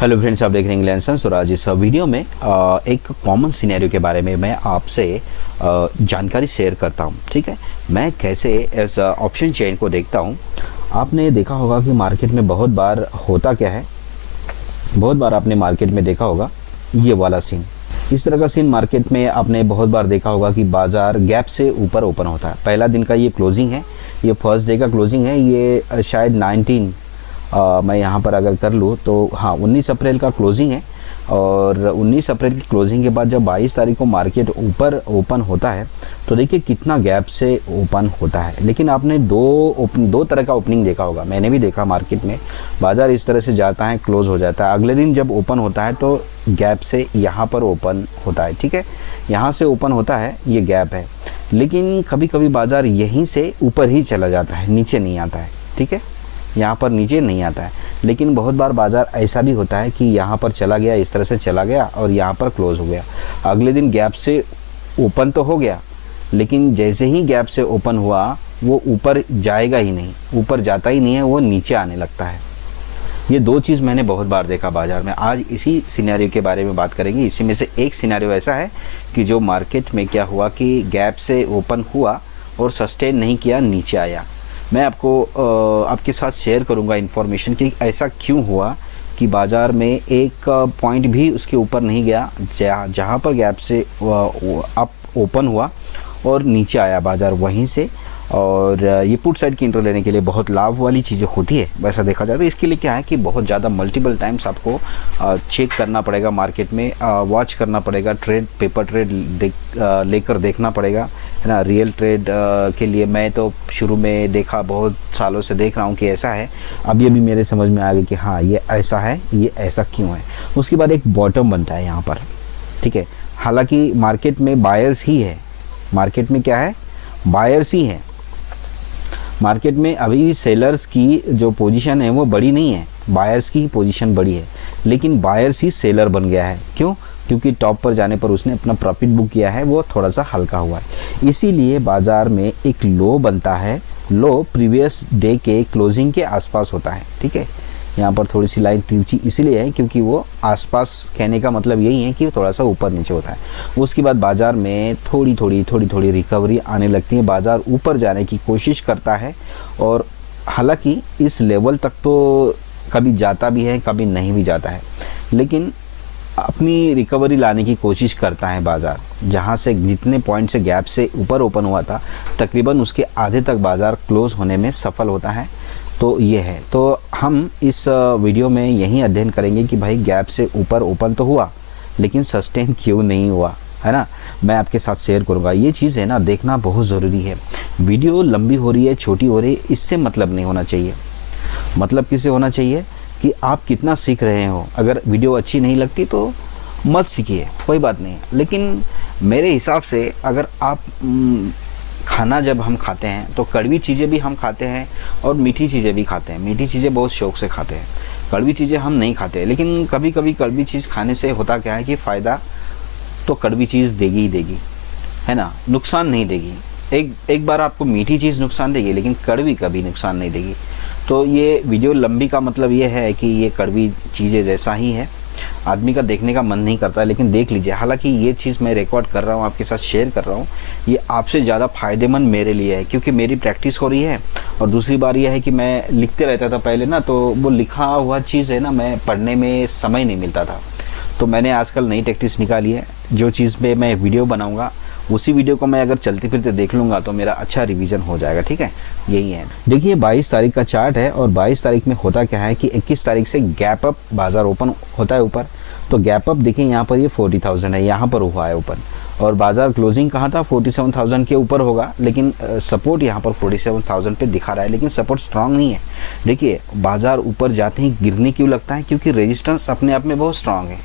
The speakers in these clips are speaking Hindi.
हेलो फ्रेंड्स, आप देख रहे हैं इंग्लैंड सन्स और आज इस वीडियो में एक कॉमन सिनेरियो के बारे में मैं आपसे जानकारी शेयर करता हूं। ठीक है, मैं कैसे इस ऑप्शन चेन को देखता हूं। आपने देखा होगा कि मार्केट में बहुत बार होता क्या है, बहुत बार आपने मार्केट में देखा होगा ये वाला सीन। इस तरह का सीन मार्केट में आपने बहुत बार देखा होगा कि बाज़ार गैप से ऊपर ओपन होता है। पहला दिन का ये क्लोजिंग है, ये फर्स्ट डे का क्लोजिंग है। ये शायद 19 मैं यहाँ पर अगर कर लूँ तो हाँ 19 अप्रैल का क्लोजिंग है। और 19 अप्रैल की क्लोजिंग के बाद जब 22 तारीख को मार्केट ऊपर ओपन होता है तो देखिए कितना गैप से ओपन होता है। लेकिन आपने दो तरह का ओपनिंग देखा होगा, मैंने भी देखा मार्केट में। बाज़ार इस तरह से जाता है, क्लोज हो जाता है, अगले दिन जब ओपन होता है तो गैप से यहाँ पर ओपन होता है। ठीक है, यहाँ से ओपन होता है, ये गैप है। लेकिन कभी कभी बाज़ार यहीं से ऊपर ही चला जाता है, नीचे नहीं आता है। ठीक है, यहाँ पर नीचे नहीं आता है। लेकिन बहुत बार बाज़ार ऐसा भी होता है कि यहाँ पर चला गया, इस तरह से चला गया और यहाँ पर क्लोज हो गया। अगले दिन गैप से ओपन तो हो गया, लेकिन जैसे ही गैप से ओपन हुआ वो ऊपर जाएगा ही नहीं, ऊपर जाता ही नहीं है, वो नीचे आने लगता है। ये दो चीज़ मैंने बहुत बार देखा बाज़ार में। आज इसी सिनेरियो के बारे में बात करेंगे। इसी में से एक सिनेरियो ऐसा है कि जो मार्केट में क्या हुआ कि गैप से ओपन हुआ और सस्टेन नहीं किया, नीचे आया। मैं आपको आपके साथ शेयर करूंगा इन्फॉर्मेशन कि ऐसा क्यों हुआ कि बाज़ार में एक पॉइंट भी उसके ऊपर नहीं गया, जहाँ पर गैप से अप ओपन हुआ और नीचे आया बाज़ार वहीं से। और ये पुट साइड की इंट्रो लेने के लिए बहुत लाभ वाली चीज़ें होती है वैसा देखा जाए तो। इसके लिए क्या है कि बहुत ज़्यादा मल्टीपल टाइम्स आपको चेक करना पड़ेगा, मार्केट में वॉच करना पड़ेगा, ट्रेड पेपर ट्रेड लेकर देखना पड़ेगा, है ना। रियल ट्रेड के लिए मैं तो शुरू में देखा, बहुत सालों से देख रहा हूँ कि ऐसा है। अब ये भी मेरे समझ में आ गया कि हाँ ये ऐसा है, ये ऐसा क्यों है। उसके बाद एक बॉटम बनता है यहाँ पर। ठीक है, हालांकि मार्केट में बायर्स ही है, मार्केट में क्या है, बायर्स ही है। मार्केट में अभी सेलर्स की जो पोजीशन है वो बड़ी नहीं है, बायर्स की पोजीशन बड़ी है। लेकिन बायर्स ही सेलर बन गया है। क्यों? क्योंकि टॉप पर जाने पर उसने अपना प्रॉफिट बुक किया है, वो थोड़ा सा हल्का हुआ है। इसीलिए बाज़ार में एक लो बनता है। लो प्रीवियस डे के क्लोजिंग के आसपास होता है। ठीक है, यहाँ पर थोड़ी सी लाइन तिरछी इसलिए है क्योंकि वो आसपास, कहने का मतलब यही है कि थोड़ा सा ऊपर नीचे होता है। उसके बाद बाज़ार में थोड़ी थोड़ी रिकवरी आने लगती है, बाज़ार ऊपर जाने की कोशिश करता है। और हालांकि इस लेवल तक तो कभी जाता भी है, कभी नहीं भी जाता है, लेकिन अपनी रिकवरी लाने की कोशिश करता है बाज़ार। जहाँ से जितने पॉइंट से गैप से ऊपर ओपन हुआ था, तकरीबन उसके आधे तक बाज़ार क्लोज होने में सफल होता है। तो ये है, तो हम इस वीडियो में यही अध्ययन करेंगे कि भाई गैप से ऊपर ओपन तो हुआ लेकिन सस्टेन क्यों नहीं हुआ, है ना। मैं आपके साथ शेयर करूँगा। ये चीज़ है ना, देखना बहुत ज़रूरी है। वीडियो लंबी हो रही है, छोटी हो रही है, इससे मतलब नहीं होना चाहिए। मतलब किससे होना चाहिए कि आप कितना सीख रहे हो। अगर वीडियो अच्छी नहीं लगती तो मत सीखिए, कोई बात नहीं। लेकिन मेरे हिसाब से अगर आप खाना जब हम खाते हैं तो कड़वी चीज़ें भी हम खाते हैं और मीठी चीज़ें भी खाते हैं। मीठी चीज़ें बहुत शौक से खाते हैं, कड़वी चीज़ें हम नहीं खाते। लेकिन कभी कभी कड़वी चीज़ खाने से होता क्या है कि फ़ायदा तो कड़वी चीज़ देगी ही देगी, है ना, नुकसान नहीं देगी। एक बार आपको मीठी चीज़ नुकसान देगी लेकिन कड़वी कभी नुकसान नहीं देगी। तो ये वीडियो लंबी का मतलब ये है कि ये कड़वी चीज़ें जैसा ही है, आदमी का देखने का मन नहीं करता, लेकिन देख लीजिए। हालांकि ये चीज़ मैं रिकॉर्ड कर रहा हूँ, आपके साथ शेयर कर रहा हूँ, ये आपसे ज़्यादा फ़ायदेमंद मेरे लिए है क्योंकि मेरी प्रैक्टिस हो रही है। और दूसरी बात यह है कि मैं लिखते रहता था पहले ना, तो वो लिखा हुआ चीज़ है ना, मैं पढ़ने में समय नहीं मिलता था। तो मैंने आजकल नई टैक्टिस निकाली है। जो चीज़ पे मैं वीडियो बनाऊँगा उसी वीडियो को मैं अगर चलते फिरते देख लूँगा तो मेरा अच्छा रिवीजन हो जाएगा। ठीक है, यही है। देखिए 22 तारीख का चार्ट है और 22 तारीख में होता क्या है कि 21 तारीख से गैप अप बाज़ार ओपन होता है ऊपर। तो गैप अप देखिए यहाँ पर ये 40,000 है, यहाँ पर हुआ है ओपन। और बाज़ार क्लोजिंग कहाँ था, 47,000 के ऊपर होगा। लेकिन सपोर्ट यहाँ पर 47,000 पे दिखा रहा है, लेकिन सपोर्ट स्ट्रांग नहीं है। देखिए बाज़ार ऊपर जाते ही गिरने क्यों लगता है, क्योंकि रेजिस्टेंस अपने आप में बहुत स्ट्रांग है।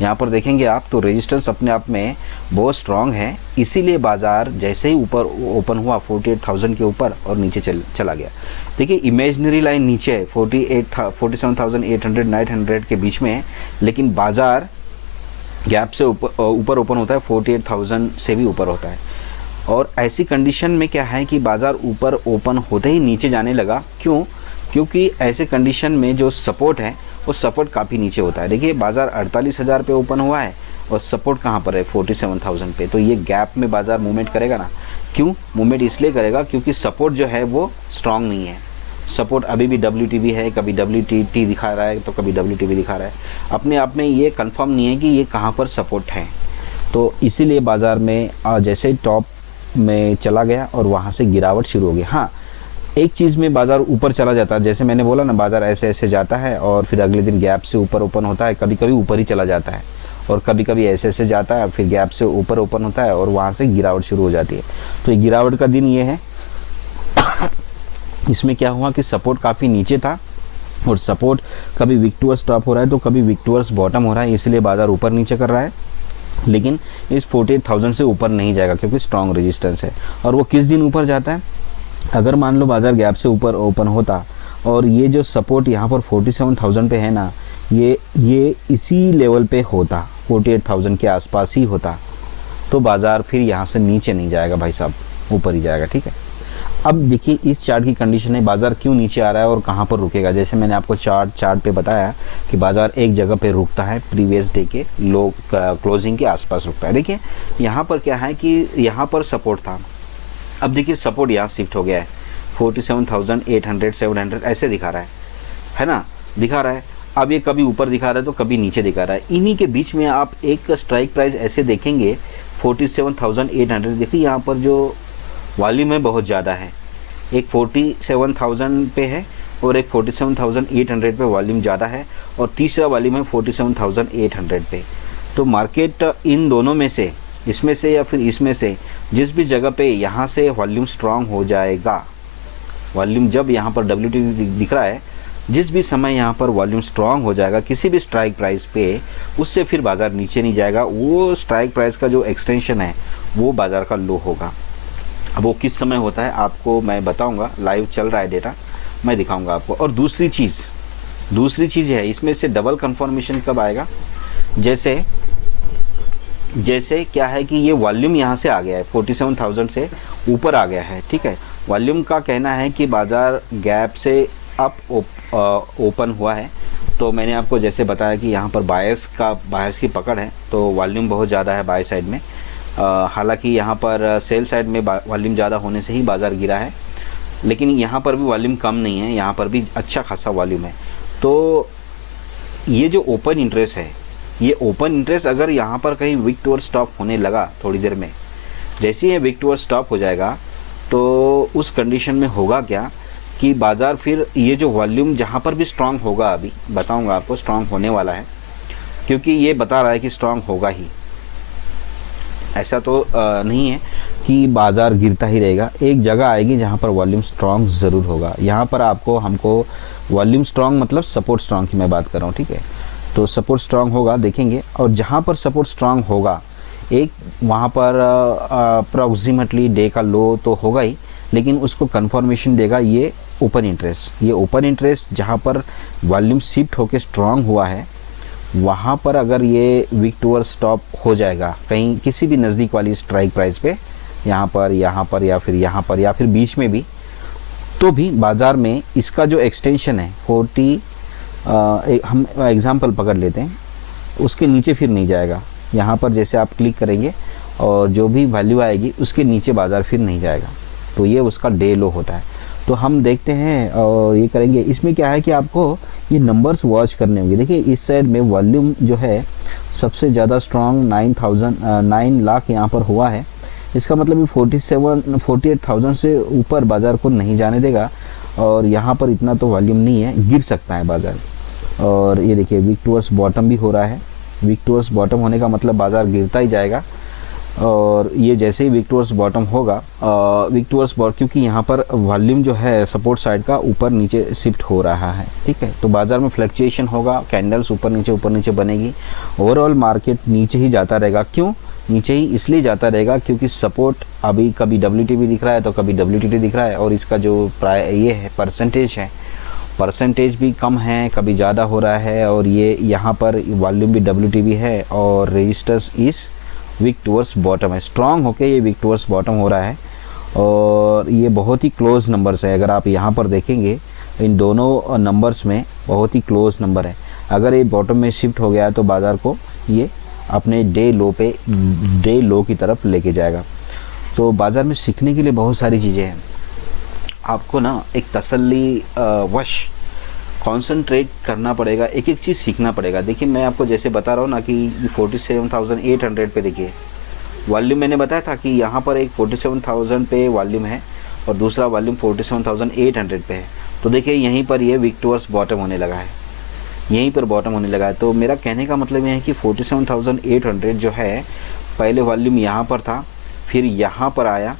यहाँ पर देखेंगे आप तो रेजिस्टेंस अपने आप में बहुत स्ट्रांग है। इसीलिए बाज़ार जैसे ही ऊपर ओपन हुआ 48,000 के ऊपर और नीचे चला गया। देखिए इमेजनरी लाइन नीचे है 47,800 900 के बीच में है, लेकिन बाज़ार गैप से ऊपर ओपन होता है 48,000 से भी ऊपर होता है। और ऐसी कंडीशन में क्या है कि बाज़ार ऊपर ओपन होते ही नीचे जाने लगा। क्यों? क्योंकि ऐसे कंडीशन में जो सपोर्ट है वो सपोर्ट काफ़ी नीचे होता है। देखिए बाज़ार 48,000 पे ओपन हुआ है और सपोर्ट कहाँ पर है 47,000 पे, तो ये गैप में बाज़ार मूवमेंट करेगा ना। क्यों मूवमेंट इसलिए करेगा क्योंकि सपोर्ट जो है वो स्ट्रांग नहीं है। सपोर्ट अभी भी WTB है, कभी WTT दिखा रहा है तो कभी WTB दिखा रहा है, अपने आप में ये कंफर्म नहीं है कि ये कहाँ पर सपोर्ट है। तो इसीलिए बाज़ार में जैसे टॉप में चला गया और वहाँ से गिरावट शुरू हो गई। हाँ, एक चीज़ में बाज़ार ऊपर चला जाता है, जैसे मैंने बोला ना बाज़ार ऐसे ऐसे जाता है और फिर अगले दिन गैप से ऊपर ओपन होता है, कभी कभी ऊपर ही चला जाता है और कभी कभी ऐसे ऐसे जाता है, फिर गैप से ऊपर ओपन होता है और वहाँ से गिरावट शुरू हो जाती है। तो ये गिरावट का दिन ये है। इसमें क्या हुआ कि सपोर्ट काफ़ी नीचे था और सपोर्ट कभी वीक टूवर्ड्स टॉप हो रहा है तो कभी वीक टूवर्ड्स बॉटम हो रहा है, इसलिए बाज़ार ऊपर नीचे कर रहा है, लेकिन इस 48,000 से ऊपर नहीं जाएगा क्योंकि स्ट्रॉन्ग रेजिस्टेंस है। और वो किस दिन ऊपर जाता है, अगर मान लो बाज़ार गैप से ऊपर ओपन होता और ये जो सपोर्ट यहाँ पर 47,000 पे है ना, ये इसी लेवल पे होता, 48,000 के आसपास ही होता, तो बाज़ार फिर यहाँ से नीचे नहीं जाएगा भाई साहब, ऊपर ही जाएगा। ठीक है, अब देखिए इस चार्ट की कंडीशन है, बाज़ार क्यों नीचे आ रहा है और कहाँ पर रुकेगा। जैसे मैंने आपको चार्ट पे बताया कि बाज़ार एक जगह पे रुकता है, प्रीवियस डे के लो क्लोजिंग के आसपास रुकता है। देखिए यहाँ पर क्या है कि यहाँ पर सपोर्ट था, अब देखिए सपोर्ट यहाँ शिफ्ट हो गया है, 47,800 700 ऐसे दिखा रहा है ना, दिखा रहा है। अब ये कभी ऊपर दिखा रहा है तो कभी नीचे दिखा रहा है। इन्हीं के बीच में आप एक स्ट्राइक प्राइस ऐसे देखेंगे 47,800। देखिए यहाँ पर जो वॉल्यूम है बहुत ज़्यादा है, एक 47,000 पे है और एक 47,800 पे वॉल्यूम ज़्यादा है और तीसरा वॉल्यूम है 47,800 पे। तो मार्केट इन दोनों में से, इसमें से या फिर इसमें से, जिस भी जगह पे यहाँ से वॉल्यूम स्ट्रांग हो जाएगा, वॉल्यूम जब यहाँ पर WTB दिख रहा है, जिस भी समय यहाँ पर वॉल्यूम स्ट्रांग हो जाएगा किसी भी स्ट्राइक प्राइस पे, उससे फिर बाज़ार नीचे नहीं जाएगा। वो स्ट्राइक प्राइस का जो एक्सटेंशन है वो बाज़ार का लो होगा। अब वो किस समय होता है आपको मैं बताऊंगा, लाइव चल रहा है डेटा, मैं दिखाऊंगा आपको। और दूसरी चीज़ है, इसमें से डबल कंफर्मेशन कब आएगा, जैसे क्या है कि ये वॉल्यूम यहाँ से आ गया है, 47,000 से ऊपर आ गया है। ठीक है, वॉल्यूम का कहना है कि बाज़ार गैप से अप ओपन हुआ है। तो मैंने आपको जैसे बताया कि यहाँ पर बायर्स की पकड़ है, तो वॉल्यूम बहुत ज़्यादा है बाय साइड में। हालांकि यहाँ पर सेल साइड में वॉल्यूम ज़्यादा होने से ही बाज़ार गिरा है, लेकिन यहाँ पर भी वॉल्यूम कम नहीं है, यहाँ पर भी अच्छा खासा वॉल्यूम है। तो ये जो ओपन इंटरेस्ट है, ये ओपन इंटरेस्ट अगर यहाँ पर कहीं वीक टूवर्ड्स स्टॉप होने लगा थोड़ी देर में, जैसे ही वीक टूवर्ड्स स्टॉप हो जाएगा तो उस कंडीशन में होगा क्या कि बाज़ार फिर ये जो वॉल्यूम जहाँ पर भी स्ट्रांग होगा, अभी बताऊंगा आपको स्ट्रांग होने वाला है, क्योंकि ये बता रहा है कि स्ट्रांग होगा ही, ऐसा तो नहीं है कि बाज़ार गिरता ही रहेगा। एक जगह आएगी जहाँ पर वॉल्यूम स्ट्रांग ज़रूर होगा। यहाँ पर हमको वॉल्यूम स्ट्रांग मतलब सपोर्ट स्ट्रांग की मैं बात कर रहा हूँ। ठीक है, तो सपोर्ट स्ट्रांग होगा देखेंगे, और जहाँ पर सपोर्ट स्ट्रांग होगा एक वहाँ पर अप्रॉक्सीमेटली डे का लो तो होगा ही, लेकिन उसको कंफर्मेशन देगा ये ओपन इंटरेस्ट जहाँ पर वॉल्यूम शिफ्ट होकर स्ट्रांग हुआ है, वहाँ पर अगर ये वीक टूवर्ड्स स्टॉप हो जाएगा कहीं किसी भी नज़दीक वाली स्ट्राइक प्राइस पे, यहाँ पर या फिर यहाँ पर या फिर बीच में भी, तो भी बाज़ार में इसका जो एक्सटेंशन है 40 हम एग्जांपल पकड़ लेते हैं, उसके नीचे फिर नहीं जाएगा। यहाँ पर जैसे आप क्लिक करेंगे और जो भी वैल्यू आएगी उसके नीचे बाज़ार फिर नहीं जाएगा, तो ये उसका डे लो होता है। तो हम देखते हैं और ये करेंगे। इसमें क्या है कि आपको ये नंबर्स वॉच करने होंगे। देखिए इस साइड में वॉल्यूम जो है सबसे ज़्यादा स्ट्रॉन्ग 9 लाख यहाँ पर हुआ है, इसका मतलब ये 48,000 से ऊपर बाज़ार को नहीं जाने देगा, और यहाँ पर इतना तो वॉल्यूम नहीं है, गिर सकता है बाज़ार। और ये देखिए वीक टूवर्ड्स बॉटम भी हो रहा है, वीक टूवर्ड्स बॉटम होने का मतलब बाज़ार गिरता ही जाएगा। और ये जैसे ही वीक टूवर्ड्स बॉटम होगा, क्योंकि यहाँ पर वॉल्यूम जो है सपोर्ट साइड का ऊपर नीचे शिफ्ट हो रहा है। ठीक है, तो बाज़ार में फ्लक्चुएशन होगा, कैंडल्स ऊपर नीचे बनेगी, ओवरऑल मार्केट नीचे ही जाता रहेगा। क्यों नीचे ही इसलिए जाता रहेगा क्योंकि सपोर्ट अभी कभी WTB दिख रहा है तो कभी WTT दिख रहा है, और इसका जो ये है परसेंटेज भी कम है, कभी ज़्यादा हो रहा है, और ये यहाँ पर वॉल्यूम भी WTB है और रेजिस्टेंस इस वीक टूवर्ड्स बॉटम है, स्ट्रांग होके ये वीक टूवर्ड्स बॉटम हो रहा है। और ये बहुत ही क्लोज नंबर्स है, अगर आप यहाँ पर देखेंगे इन दोनों नंबर्स में बहुत ही क्लोज नंबर है। अगर ये बॉटम में शिफ्ट हो गया तो बाज़ार को ये अपने डे लो की तरफ लेके जाएगा। तो बाज़ार में सीखने के लिए बहुत सारी चीज़ें हैं। आपको ना एक तसल्ली वश कंसंट्रेट करना पड़ेगा, एक एक चीज़ सीखना पड़ेगा। देखिए मैं आपको जैसे बता रहा हूँ ना कि 47,800 पे देखिए वॉल्यूम मैंने बताया था कि यहाँ पर एक 47,000 पे वॉल्यूम है और दूसरा वॉल्यूम 47,800 पे है। तो देखिए यहीं पर ये वीक टुवर्ड्स बॉटम होने लगा है, यहीं पर बॉटम होने लगा है। तो मेरा कहने का मतलब ये है कि 47,800 जो है पहले वॉल्यूम यहाँ पर था, फिर यहाँ पर आया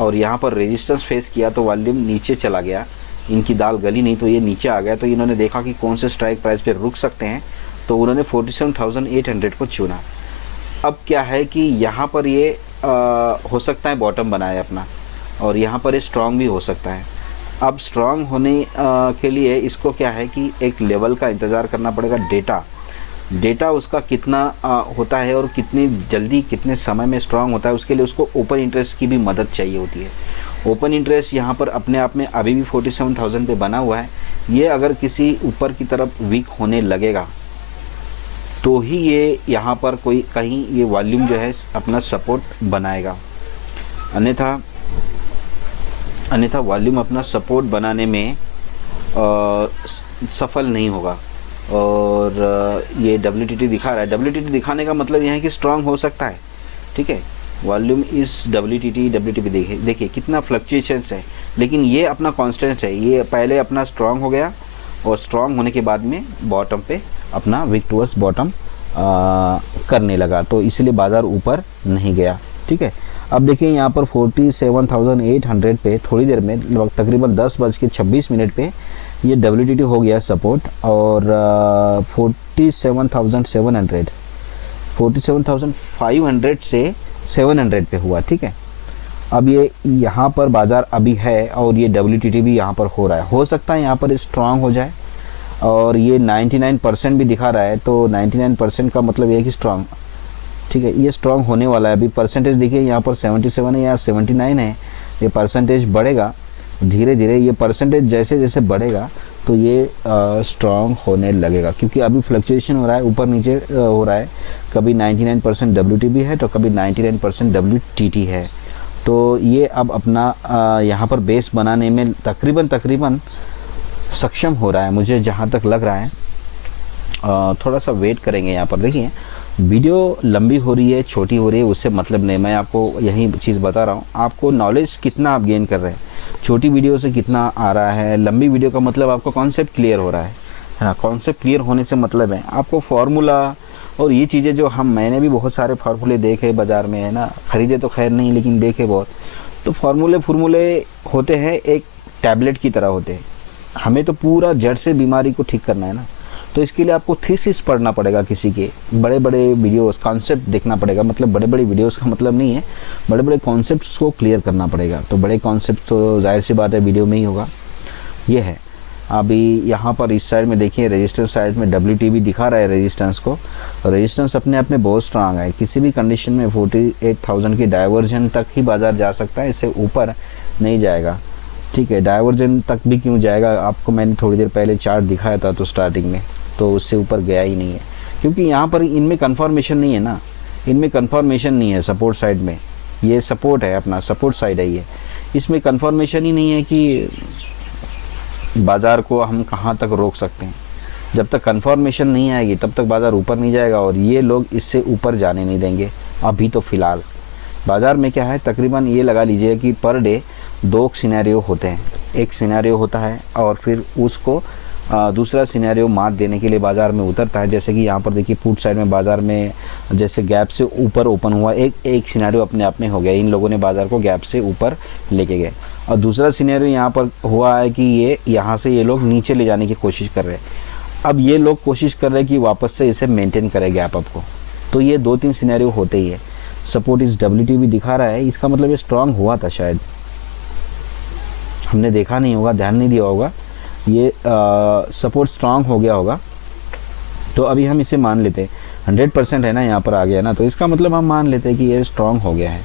और यहाँ पर रेजिस्टेंस फेस किया तो वॉल्यूम नीचे चला गया। इनकी दाल गली नहीं तो ये नीचे आ गया। तो इन्होंने देखा कि कौन से स्ट्राइक प्राइस पे रुक सकते हैं, तो उन्होंने 47,800 को चुना। अब क्या है कि यहाँ पर ये हो सकता है बॉटम बनाए अपना, और यहाँ पर ये स्ट्रॉन्ग भी हो सकता है। अब स्ट्रॉन्ग होने के लिए इसको क्या है कि एक लेवल का इंतज़ार करना पड़ेगा। डेटा उसका कितना होता है और कितनी जल्दी कितने समय में स्ट्रॉन्ग होता है, उसके लिए उसको ओपन इंटरेस्ट की भी मदद चाहिए होती है। ओपन इंटरेस्ट यहाँ पर अपने आप में अभी भी 47,000 पे बना हुआ है। ये अगर किसी ऊपर की तरफ वीक होने लगेगा तो ही ये यहाँ पर कोई कहीं ये वॉल्यूम जो है अपना सपोर्ट बनाएगा, अन्यथा वॉल्यूम अपना सपोर्ट बनाने में सफल नहीं होगा। और ये WTT दिखा रहा है। WTT दिखाने का मतलब यह है कि स्ट्रांग हो सकता है, ठीक है। वॉल्यूम इस WTP देखिए कितना फ्लक्चुएशंस है, लेकिन ये अपना कांस्टेंट है। ये पहले अपना स्ट्रांग हो गया और स्ट्रांग होने के बाद में बॉटम पे अपना वीक टुवर्ड्स बॉटम करने लगा, तो इसलिए बाज़ार ऊपर नहीं गया, ठीक है। अब देखिए यहाँ पर 47,800 पे थोड़ी देर में लगभग तकरीबन 10:26 पे ये WTT हो गया सपोर्ट, और 47,500 से 700 पे हुआ, ठीक है। अब ये यहाँ पर बाज़ार अभी है और ये WTT भी यहाँ पर हो रहा है। हो सकता है यहाँ पर स्ट्रांग हो जाए, और ये 99% भी दिखा रहा है, तो 99% का मतलब ये है कि स्ट्रांग, ठीक है। ये स्ट्रांग होने वाला है। अभी परसेंटेज देखिए यहाँ पर 77 है या 79 है। ये परसेंटेज बढ़ेगा धीरे धीरे। ये परसेंटेज जैसे जैसे बढ़ेगा तो ये स्ट्रांग होने लगेगा, क्योंकि अभी फ्लक्चुएशन हो रहा है, ऊपर नीचे हो रहा है। कभी 99% WTB है तो कभी 99% WTT है। तो ये अब अपना यहाँ पर बेस बनाने में तकरीबन सक्षम हो रहा है, मुझे जहाँ तक लग रहा है। थोड़ा सा वेट करेंगे। यहाँ पर देखिए वीडियो लंबी हो रही है, छोटी हो रही है, उससे मतलब नहीं। मैं आपको यही चीज़ बता रहा हूँ, आपको नॉलेज कितना आप गेन कर रहे हैं, छोटी वीडियो से कितना आ रहा है। लंबी वीडियो का मतलब आपको कॉन्सेप्ट क्लियर हो रहा है ना। कॉन्सेप्ट क्लियर होने से मतलब है आपको फार्मूला और ये चीज़ें जो मैंने भी बहुत सारे फार्मूले देखे बाज़ार में, है ना। ख़रीदे तो खैर नहीं, लेकिन देखे बहुत। तो फार्मूले होते हैं एक टैबलेट की तरह होते हैं। हमें तो पूरा जड़ से बीमारी को ठीक करना है ना। तो इसके लिए आपको थीसिस पढ़ना पड़ेगा, किसी के बड़े बड़े वीडियोस, कॉन्सेप्ट देखना पड़ेगा। मतलब बड़े बड़े वीडियोस का मतलब नहीं है, बड़े बड़े कॉन्सेप्ट्स को क्लियर करना पड़ेगा। तो बड़े कॉन्सेप्ट तो जाहिर सी बात है वीडियो में ही होगा। ये है। अभी यहाँ पर इस साइड में देखिए रेजिस्टेंस साइड में WTB दिखा रहा है रेजिस्टेंस को। रेजिस्टेंस अपने आप में बहुत स्ट्रांग है। किसी भी कंडीशन में 48,000 की डाइवर्जन तक ही बाज़ार जा सकता है, इससे ऊपर नहीं जाएगा, ठीक है। डाइवर्जन तक भी क्यों जाएगा, आपको मैंने थोड़ी देर पहले चार्ट दिखाया था तो स्टार्टिंग में, तो उससे ऊपर गया ही नहीं है, क्योंकि यहाँ पर इनमें कन्फर्मेशन नहीं है ना। इनमें कन्फर्मेशन नहीं है सपोर्ट साइड में। ये सपोर्ट है, अपना सपोर्ट साइड है ये। इसमें कन्फर्मेशन ही नहीं है कि बाज़ार को हम कहाँ तक रोक सकते हैं। जब तक कन्फर्मेशन नहीं आएगी तब तक बाज़ार ऊपर नहीं जाएगा, और ये लोग इससे ऊपर जाने नहीं देंगे। अभी तो फ़िलहाल बाज़ार में क्या है, तकरीबन ये लगा लीजिए कि पर डे 2 सिनेरियो होते हैं। एक सिनेरियो होता है और फिर उसको दूसरा सिनेरियो मात देने के लिए बाज़ार में उतरता है। जैसे कि यहाँ पर देखिए पुट साइड में बाज़ार में जैसे गैप से ऊपर ओपन हुआ, एक सिनेरियो अपने आप में हो गया। इन लोगों ने बाज़ार को गैप से ऊपर लेके गए। और दूसरा सिनेरियो यहाँ पर हुआ है कि ये यहाँ से ये लोग नीचे ले जाने की कोशिश कर रहे हैं। अब ये लोग कोशिश कर रहे हैं कि वापस से इसे मेंटेन करें गैप अप को। तो ये 2-3 सिनेरियो होते ही है। सपोर्ट इस WTB दिखा रहा है, इसका मतलब ये स्ट्रांग हुआ था, शायद हमने देखा नहीं होगा, ध्यान नहीं दिया होगा। ये सपोर्ट स्ट्रांग हो गया होगा, तो अभी हम इसे मान लेते हैं 100% है ना, यहाँ पर आ गया ना, तो इसका मतलब हम मान लेते हैं कि ये स्ट्रांग हो गया है।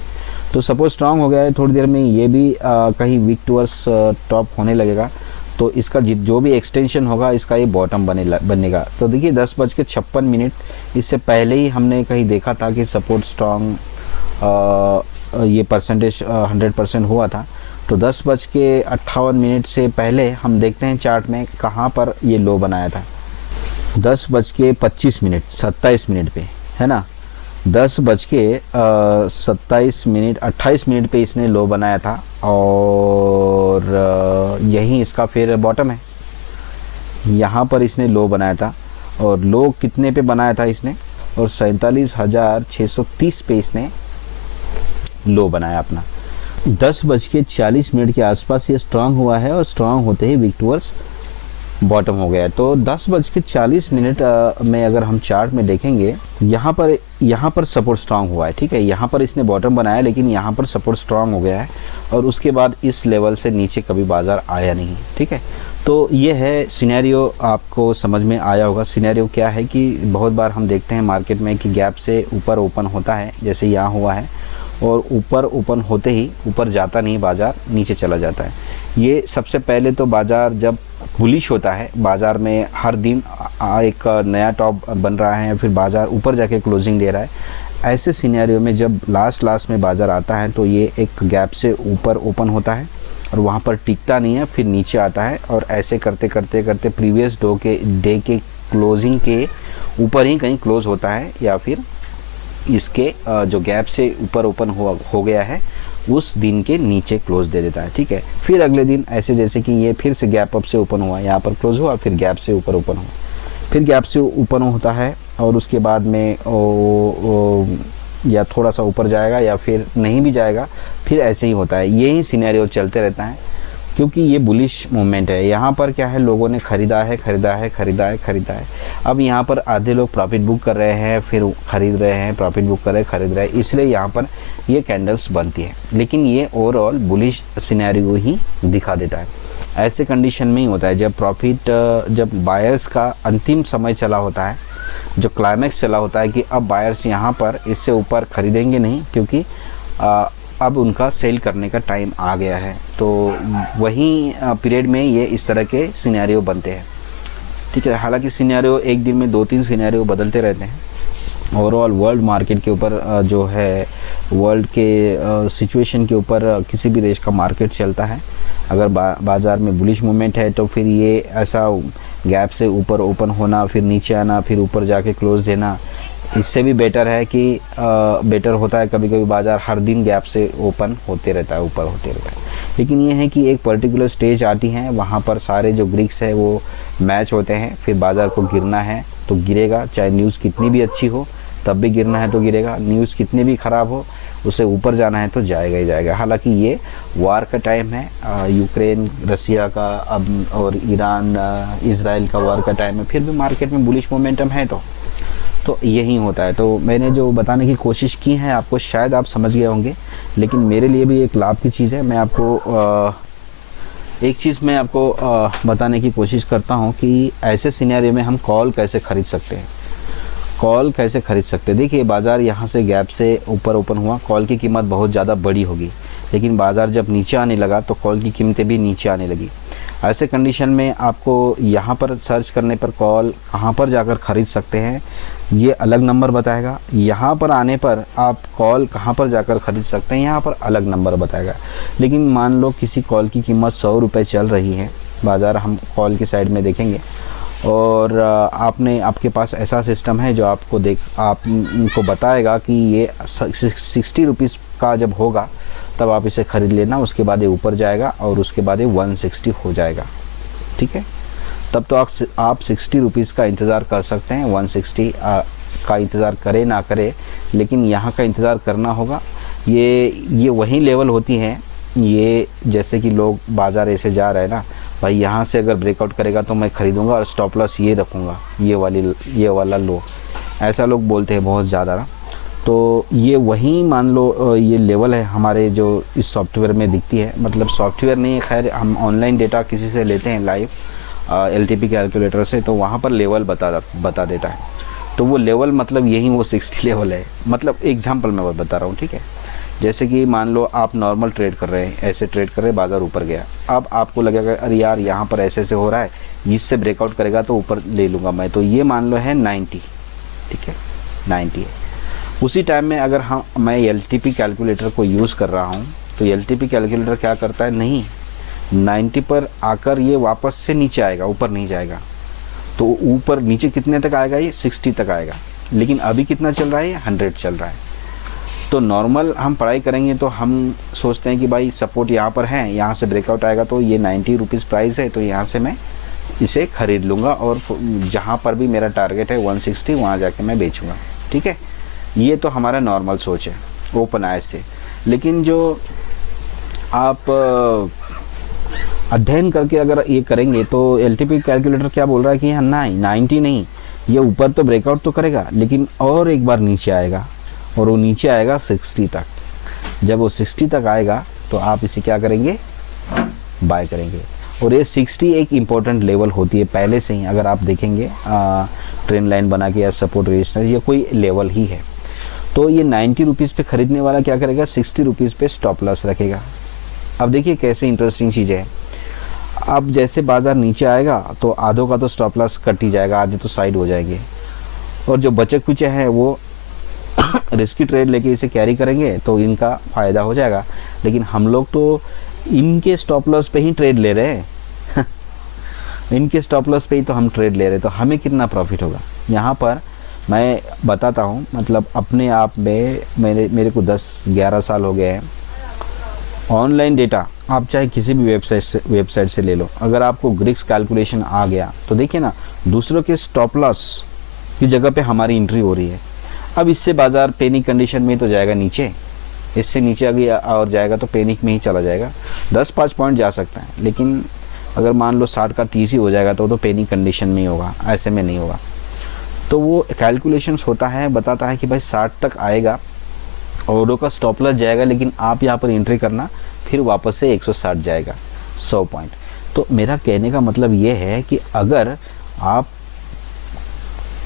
तो सपोर्ट स्ट्रांग हो गया है, थोड़ी देर में ये भी कहीं वीक टुवर्ड्स टॉप होने लगेगा। तो इसका जो भी एक्सटेंशन होगा इसका ये बॉटम बनेगा। तो देखिए 10:56, इससे पहले ही हमने कहीं देखा था कि सपोर्ट स्ट्रॉन्ग ये परसेंटेज 100% हुआ था। तो 10:58 से पहले हम देखते हैं चार्ट में कहाँ पर ये लो बनाया था। 10:25, 27 पे, है ना, 10:27, 28 पे इसने लो बनाया था और यही इसका फिर बॉटम है। यहाँ पर इसने लो बनाया था और लो कितने पे बनाया था इसने, और 47,630 पे इसने लो बनाया अपना। 10:40 के आसपास ये स्ट्रांग हुआ है और स्ट्रांग होते ही विक्टोर्स बॉटम हो गया। तो 10:40 में अगर हम चार्ट में देखेंगे, यहाँ पर सपोर्ट स्ट्रांग हुआ है, ठीक है, यहाँ पर इसने बॉटम बनाया लेकिन यहाँ पर सपोर्ट स्ट्रांग हो गया है और उसके बाद इस लेवल से नीचे कभी बाजार आया नहीं, ठीक है। तो ये है सिनेरियो, आपको समझ में आया होगा। सिनेरियो क्या है कि बहुत बार हम देखते हैं मार्केट में कि गैप से ऊपर ओपन होता है, जैसे यहाँ हुआ है, और ऊपर ओपन होते ही ऊपर जाता नहीं, बाजार नीचे चला जाता है। ये सबसे पहले तो बाजार जब बुलिश होता है, बाजार में हर दिन एक नया टॉप बन रहा है, फिर बाजार ऊपर जाके क्लोजिंग दे रहा है, ऐसे सिनेरियो में जब लास्ट में बाजार आता है तो ये एक गैप से ऊपर ओपन होता है और वहाँ पर टिकता नहीं है, फिर नीचे आता है और ऐसे करते करते प्रीवियस डे के क्लोजिंग के ऊपर ही कहीं क्लोज होता है या फिर इसके जो गैप से ऊपर ओपन हो गया है उस दिन के नीचे क्लोज दे देता है, ठीक है। फिर अगले दिन ऐसे जैसे कि ये फिर से गैप अप से ओपन हुआ, यहाँ पर क्लोज हुआ, फिर गैप से ऊपर ओपन हुआ, फिर गैप से ओपन होता है और उसके बाद में या थोड़ा सा ऊपर जाएगा या फिर नहीं भी जाएगा, फिर ऐसे ही होता है। यही सिनेरियो चलते रहता है क्योंकि ये बुलिश मूवमेंट है। यहाँ पर क्या है, लोगों ने खरीदा है। अब यहाँ पर आधे लोग प्रॉफिट बुक कर रहे हैं, फिर खरीद रहे हैं, प्रॉफिट बुक कर रहे हैं, खरीद रहे हैं, इसलिए यहाँ पर ये कैंडल्स बनती है। लेकिन ये ओवरऑल बुलिश सिनेरियो ही दिखा देता है। ऐसे कंडीशन में ही होता है जब बायर्स का अंतिम समय चला होता है, जो क्लाइमैक्स चला होता है कि अब बायर्स यहाँ पर इससे ऊपर खरीदेंगे नहीं क्योंकि अब उनका सेल करने का टाइम आ गया है। तो वही पीरियड में ये इस तरह के सिनेरियो बनते हैं, ठीक है। हालांकि सिनेरियो एक दिन में 2-3 सिनेरियो बदलते रहते हैं। ओवरऑल वर्ल्ड मार्केट के ऊपर जो है, वर्ल्ड के सिचुएशन के ऊपर किसी भी देश का मार्केट चलता है। अगर बाज़ार में बुलिश मूवमेंट है तो फिर ये ऐसा गैप से ऊपर ओपन होना, फिर नीचे आना, फिर ऊपर जाके क्लोज देना, इससे भी बेटर है कि बेटर होता है कभी कभी बाज़ार हर दिन गैप से ओपन होते रहता है, ऊपर होते रहता है। लेकिन ये है कि एक पर्टिकुलर स्टेज आती है, वहाँ पर सारे जो ग्रिक्स है वो मैच होते हैं, फिर बाज़ार को गिरना है तो गिरेगा, चाहे न्यूज़ कितनी भी अच्छी हो तब भी गिरना है तो गिरेगा, न्यूज़ कितनी भी ख़राब हो उसे ऊपर जाना है तो जाएगा ही जाएगा। हालांकि ये वार का टाइम है, यूक्रेन रसिया का अब और ईरान इज़राइल का वार का टाइम है, फिर भी मार्केट में बुलिश मोमेंटम है तो यही होता है। तो मैंने जो बताने की कोशिश की है आपको, शायद आप समझ गए होंगे, लेकिन मेरे लिए भी एक लाभ की चीज़ है। मैं आपको एक चीज़ मैं आपको बताने की कोशिश करता हूँ कि ऐसे सिनेरियो में हम कॉल कैसे ख़रीद सकते हैं। देखिए बाज़ार यहाँ से गैप से ऊपर ओपन हुआ, कॉल की कीमत बहुत ज़्यादा बड़ी होगी, लेकिन बाज़ार जब नीचे आने लगा तो कॉल की कीमतें भी नीचे आने लगी। ऐसे कंडीशन में आपको यहाँ पर सर्च करने पर कॉल कहाँ पर जाकर ख़रीद सकते हैं ये अलग नंबर बताएगा। यहाँ पर आने पर आप कॉल कहाँ पर जाकर ख़रीद सकते हैं यहाँ पर अलग नंबर बताएगा। लेकिन मान लो किसी कॉल की कीमत 100 रुपये चल रही है, बाज़ार हम कॉल की साइड में देखेंगे, और आपके पास ऐसा सिस्टम है जो आपको बताएगा कि ये 60 रुपीज़ का जब होगा तब आप इसे ख़रीद लेना, उसके बाद ये ऊपर जाएगा और उसके बाद ये 160 हो जाएगा, ठीक है। तब तो आप 60 रुपीज़ का इंतज़ार कर सकते हैं, 160 का इंतज़ार करे ना करे, लेकिन यहाँ का इंतज़ार करना होगा। ये वही लेवल होती हैं, ये जैसे कि लोग बाज़ार ऐसे जा रहे हैं ना, भाई यहाँ से अगर ब्रेकआउट करेगा तो मैं ख़रीदूँगा और स्टॉप लॉस ये रखूँगा, ये वाला लो, ऐसा लोग बोलते हैं बहुत ज़्यादा ना। तो ये वही मान लो ये लेवल है हमारे जो इस सॉफ्टवेयर में दिखती है, मतलब सॉफ्टवेयर नहीं है, खैर हम ऑनलाइन डेटा किसी से लेते हैं लाइव LTP कैलकुलेटर से, तो वहाँ पर लेवल बता देता है। तो वो लेवल मतलब यही वो 60 लेवल है, मतलब एग्जांपल मैं बता रहा हूँ, ठीक है। जैसे कि मान लो आप नॉर्मल ट्रेड कर रहे हैं, ऐसे ट्रेड कर रहे हैं, बाज़ार ऊपर गया, अब आपको लगेगा अरे यार यहाँ पर ऐसे ऐसे हो रहा है, इससे ब्रेकआउट करेगा तो ऊपर ले लूँगा मैं, तो ये मान लो है 90, ठीक है 90 है। उसी टाइम में अगर मैं LTP कैलकुलेटर को यूज़ कर रहा हूँ, तो LTP कैलकुलेटर क्या करता है, नहीं 90 पर आकर ये वापस से नीचे आएगा, ऊपर नहीं जाएगा, तो ऊपर नीचे कितने तक आएगा, ये 60 तक आएगा। लेकिन अभी कितना चल रहा है, ये 100 चल रहा है। तो नॉर्मल हम पढ़ाई करेंगे तो हम सोचते हैं कि भाई सपोर्ट यहाँ पर है, यहाँ से ब्रेकआउट आएगा तो ये 90 रुपीज़ प्राइस है, तो यहाँ से मैं इसे ख़रीद लूँगा और जहाँ पर भी मेरा टारगेट है 160 वहाँ जाके मैं बेचूँगा, ठीक है। ये तो हमारा नॉर्मल सोच है ओपन आइज से। लेकिन जो आप अध्ययन करके अगर ये करेंगे तो LTP कैलकुलेटर क्या बोल रहा है कि यहाँ 90 नहीं, ये ऊपर तो ब्रेकआउट तो करेगा लेकिन और एक बार नीचे आएगा, और वो नीचे आएगा 60 तक। जब वो 60 तक आएगा तो आप इसे क्या करेंगे, बाय करेंगे। और ये 60 एक इम्पोर्टेंट लेवल होती है पहले से ही, अगर आप देखेंगे ट्रेंड लाइन बना के या सपोर्ट रेजिस्टेंस या कोई लेवल ही है, तो ये 90 रुपीज़ पे ख़रीदने वाला क्या करेगा, 60 रुपीज़ पे स्टॉप लॉस रखेगा। अब देखिए कैसे इंटरेस्टिंग चीज़ है। अब जैसे बाज़ार नीचे आएगा तो आधों का तो स्टॉप लॉस कट ही जाएगा, आधे तो साइड हो जाएंगे, और जो बचे कुचे हैं वो रिस्की ट्रेड लेके इसे कैरी करेंगे तो इनका फ़ायदा हो जाएगा। लेकिन हम लोग तो इनके स्टॉप लॉस पे ही ट्रेड ले रहे हैं इनके स्टॉप लॉस पे ही तो हम ट्रेड ले रहे हैं, तो हमें कितना प्रॉफिट होगा। यहाँ पर मैं बताता हूँ, मतलब अपने आप में मेरे को 10-11 साल हो गए हैं। ऑनलाइन डेटा आप चाहे किसी भी वेबसाइट से ले लो, अगर आपको ग्रिक्स कैलकुलेशन आ गया तो देखिए ना, दूसरों के स्टॉप लॉस की जगह पे हमारी एंट्री हो रही है। अब इससे बाज़ार पैनिक कंडीशन में तो जाएगा नीचे, इससे नीचे अभी और जाएगा तो पैनिक में ही चला जाएगा। 10-5 पॉइंट जा सकता है, लेकिन अगर मान लो 60 का 30 ही हो जाएगा तो पैनिक कंडीशन में ही होगा, ऐसे में नहीं होगा। तो वो कैलकुलेशंस होता है, बताता है कि भाई 60 तक आएगा, ऑर्डर का स्टॉप लॉस जाएगा, लेकिन आप यहाँ पर एंट्री करना, फिर वापस से 160 जाएगा 100 पॉइंट। तो मेरा कहने का मतलब ये है कि अगर आप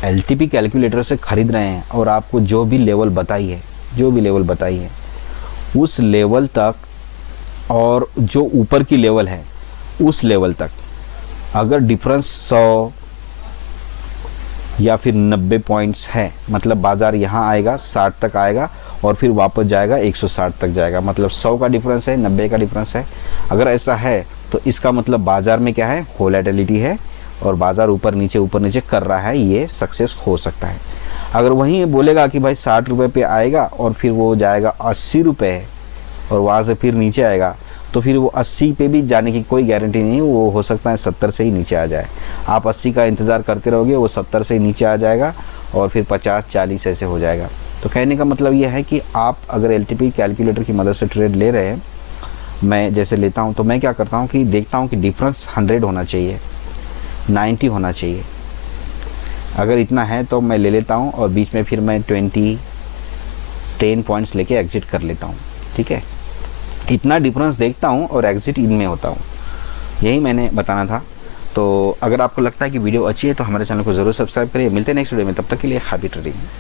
LTP कैलकुलेटर से ख़रीद रहे हैं और आपको जो भी लेवल बताई है उस लेवल तक, और जो ऊपर की लेवल है उस लेवल तक अगर डिफरेंस 100 या फिर 90 पॉइंट्स है, मतलब बाज़ार यहाँ आएगा 60 तक आएगा और फिर वापस जाएगा 160 तक जाएगा, मतलब 100 का डिफरेंस है, 90 का डिफरेंस है। अगर ऐसा है तो इसका मतलब बाज़ार में क्या है, वोलेटिलिटी है और बाज़ार ऊपर नीचे कर रहा है, ये सक्सेस हो सकता है। अगर वहीं बोलेगा कि भाई 60 रुपये पे आएगा और फिर वो जाएगा 80 रुपये और वहाँ से फिर नीचे आएगा, तो फिर वो 80 पे भी जाने की कोई गारंटी नहीं, वो हो सकता है 70 से ही नीचे आ जाए। आप 80 का इंतज़ार करते रहोगे, वो 70 से नीचे आ जाएगा और फिर 50-40 ऐसे हो जाएगा। तो कहने का मतलब ये है कि आप अगर LTP कैलकुलेटर की मदद से ट्रेड ले रहे हैं, मैं जैसे लेता हूँ तो मैं क्या करता हूँ कि देखता हूँ कि डिफरेंस 100 होना चाहिए, 90 होना चाहिए। अगर इतना है तो मैं ले लेता हूँ और बीच में फिर मैं 10 पॉइंट्स लेके एग्जिट कर लेता हूँ, ठीक है। इतना डिफरेंस देखता हूँ और एग्जिट इनमें होता हूँ, यही मैंने बताना था। तो अगर आपको लगता है कि वीडियो अच्छी है तो हमारे चैनल को ज़रूर सब्सक्राइब करिए। मिलते हैं नेक्स्ट वीडियो में, तब तक के लिए हैप्पी ट्रेडिंग।